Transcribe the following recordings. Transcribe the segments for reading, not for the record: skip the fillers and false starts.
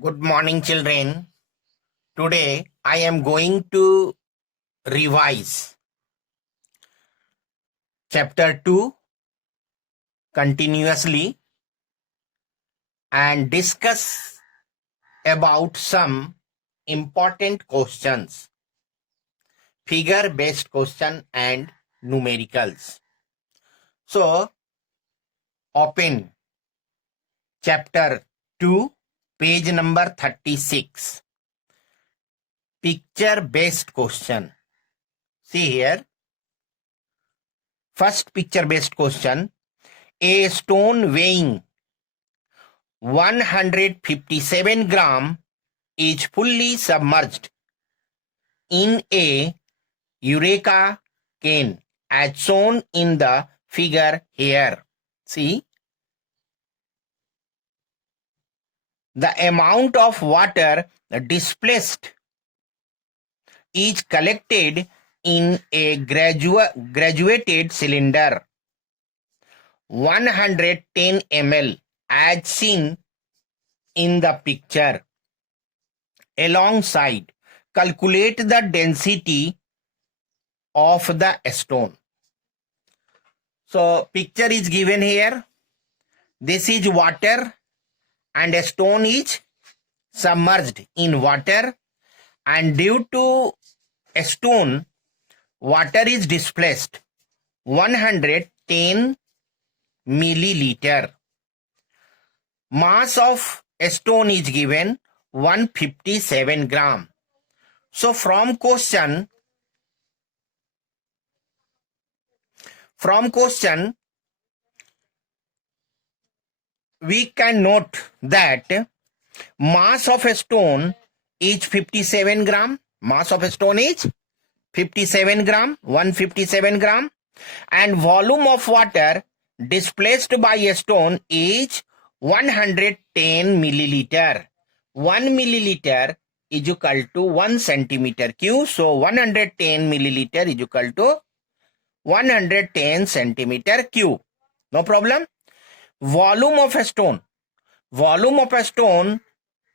Good morning, children. Today I am going to revise chapter 2 continuously and discuss about some important questions, figure based question and numericals. So, open chapter 2, page number 36. Picture based question. See here. First picture based question. A stone weighing 157 gram is fully submerged in a Eureka can as shown in the figure here. See, the amount of water displaced is collected in a graduated cylinder 110 ml as seen in the picture. Alongside, calculate the density of the stone. So picture is given here. This is water and a stone is submerged in water, and due to a stone, water is displaced 110 milliliter. Mass of a stone is given 157 gram. So from question we can note that mass of a stone is 57 gram. Mass of a stone is 57 gram, 157 gram, and volume of water displaced by a stone is 110 milliliter. 1 milliliter is equal to 1 centimeter cube. So 110 milliliter is equal to 110 centimeter cube. No problem. Volume of a stone. Volume of a stone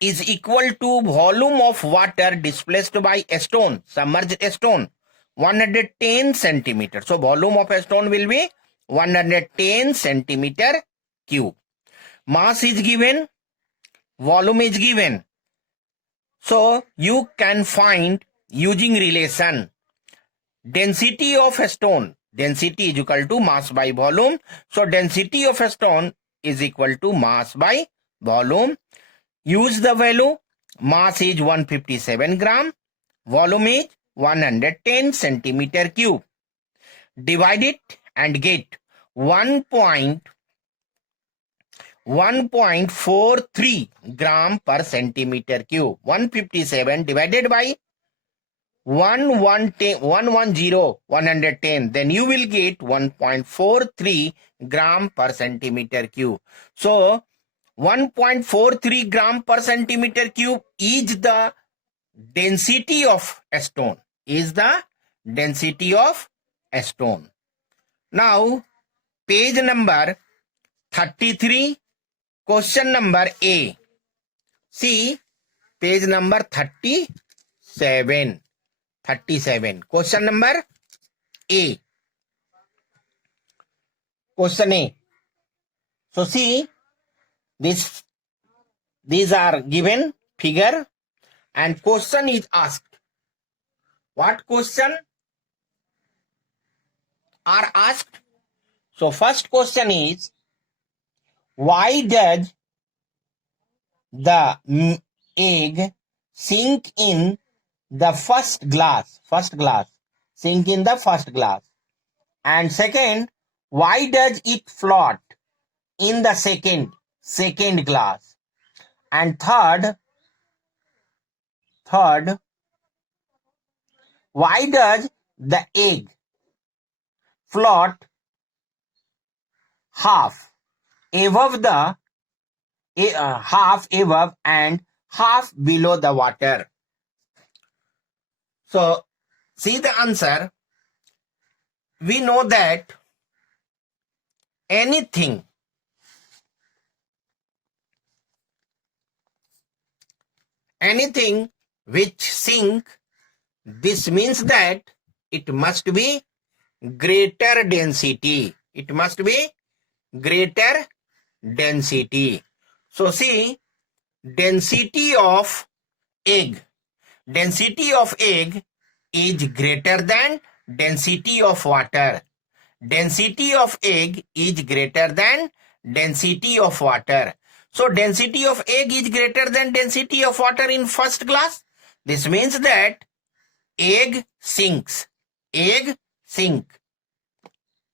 is equal to volume of water displaced by a stone, submerged a stone, 110 centimeter. So volume of a stone will be 110 centimeter cube. Mass is given, volume is given. So you can find using relation density of a stone. Density is equal to mass by volume. So density of a stone is equal to mass by volume. Use the value. Mass is 157 gram. Volume is 110 centimeter cube. Divide it and get 1.43 gram per centimeter cube. 157 divided by 110, then you will get 1.43 gram per centimeter cube. So 1.43 gram per centimeter cube is the density of a stone. Now page number 33, question number A. See page number 37. Question number A. Question A. So see, these are given figure and question is asked. What question are asked? So first question is, why does the egg sink in the first glass? Sink in the first glass. And second, why does it float in the second glass? And third, why does the egg float half above and half below the water? So see the answer. We know that anything anything which sink, this means that it must be greater density. It must be greater density. So see, density of egg. Density of egg is greater than density of water. Density of egg is greater than density of water. So density of egg is greater than density of water in first glass. This means that egg sinks. Egg sink.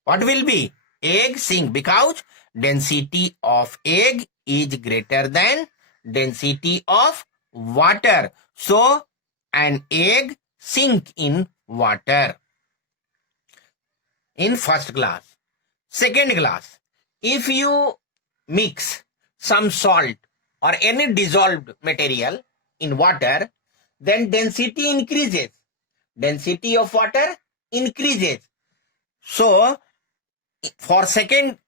What will be? Egg sink, because density of egg is greater than density of water. So an egg sink in water in first glass. Second glass, if you mix some salt or any dissolved material in water, then density increases. Density of water increases. So for second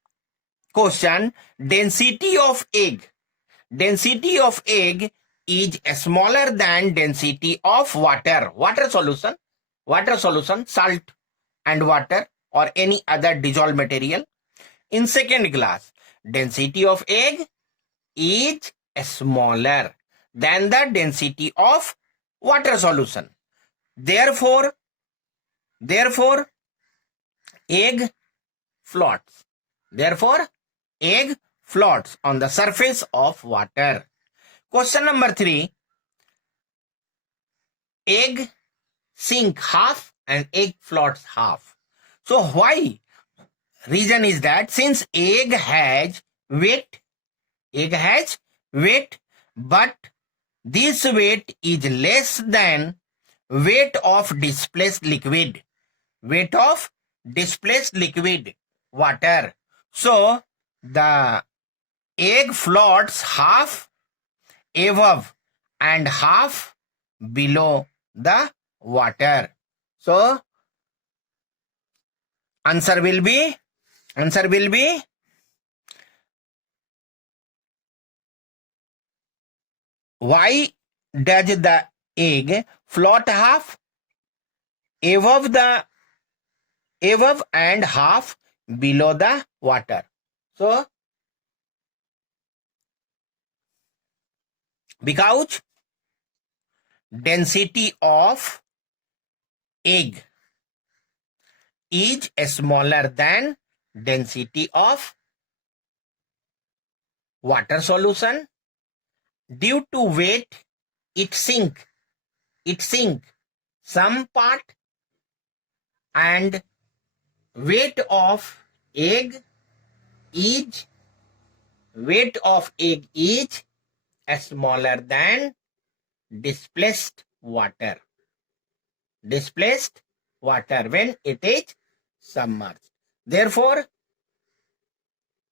question, density of egg is smaller than density of water. Water solution, salt and water or any other dissolved material. In second glass, density of egg is smaller than the density of water solution. Therefore, egg floats. Therefore, egg floats on the surface of water. Question number 3. Egg sink half and egg floats half. So why? Reason is that since egg has weight, but this weight is less than weight of displaced liquid. Water. So the egg floats half above and half below the water. So answer will be why does the egg float half above and half below the water? So because density of egg is smaller than density of water solution. Due to weight, it sink some part, and weight of egg is smaller than displaced water when it is submerged. Therefore,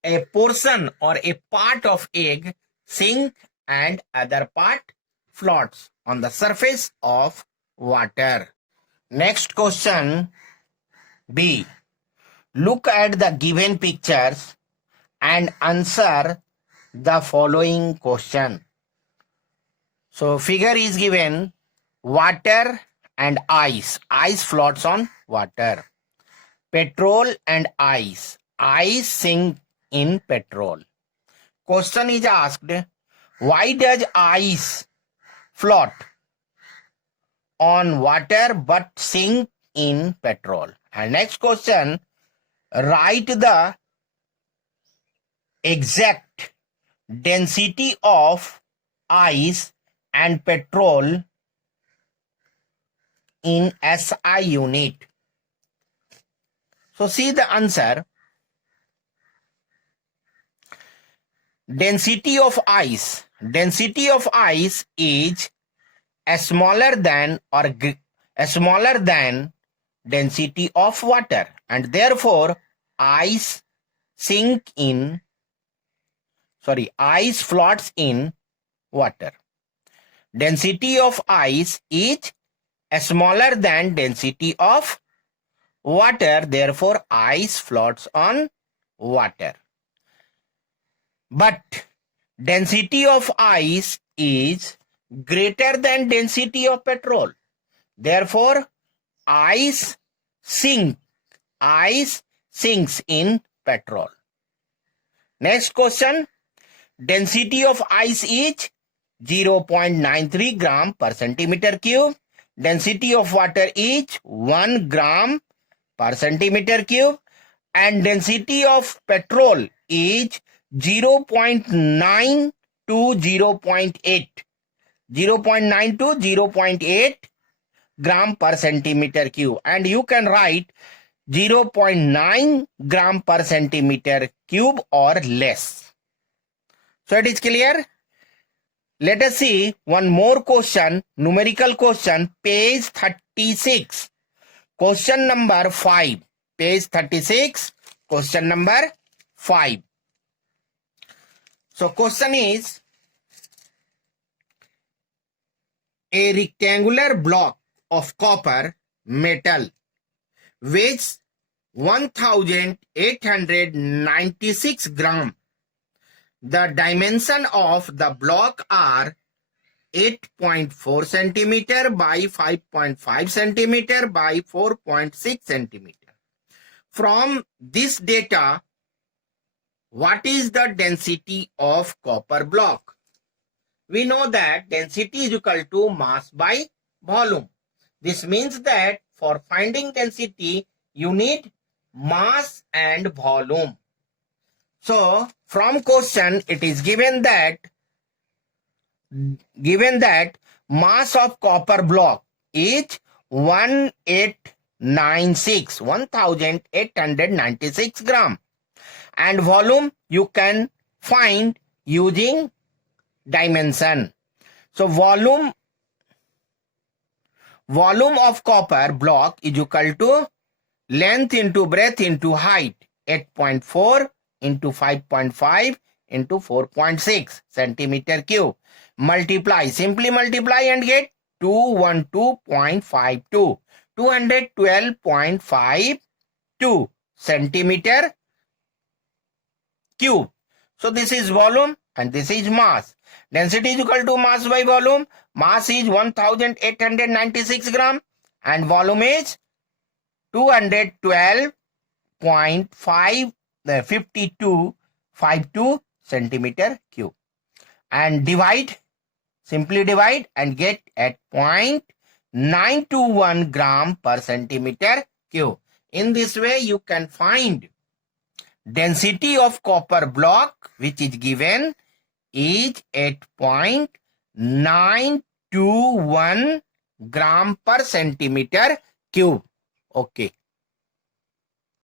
a portion or a part of egg sink and other part floats on the surface of water. Next question B. Look at the given pictures and answer the following question. So figure is given: water and ice. Ice floats on water. Petrol and ice. Ice sink in petrol. Question is asked: why does ice float on water but sink in petrol? And next question, write the exact density of ice and petrol in SI unit. So see the answer. Density of ice is smaller than density of water, and therefore ice floats in water. Density of ice is smaller than density of water, therefore ice floats on water. But density of ice is greater than density of petrol. Therefore, ice sinks in petrol. Next question. Density of ice is 0.93 gram per centimeter cube. Density of water is 1 gram per centimeter cube. And density of petrol is 0.9 to 0.8. 0.9 to 0.8 gram per centimeter cube. And you can write 0.9 gram per centimeter cube or less. So it is clear? Let us see one more question, numerical question, page 36. Question number 5. Page 36, question number 5. So question is, a rectangular block of copper metal weighs 1896 gram. The dimension of the block are 8.4 centimeter by 5.5 centimeter by 4.6 centimeter. From this data, what is the density of copper block? We know that density is equal to mass by volume. This means that for finding density, you need mass and volume. So, from question, it is given that mass of copper block is 1896 gram, and volume you can find using dimension. So, volume of copper block is equal to length into breadth into height, 8.4 into 5.5 into 4.6 centimeter cube. Simply multiply and get 212.52. 212.52 centimeter cube. So this is volume and this is mass. Density is equal to mass by volume. Mass is 1896 gram and volume is 212.52 centimeter cube. And simply divide and get at 0.921 gram per centimeter cube. In this way, you can find density of copper block, which is given, is 8.921 gram per centimeter cube. Okay.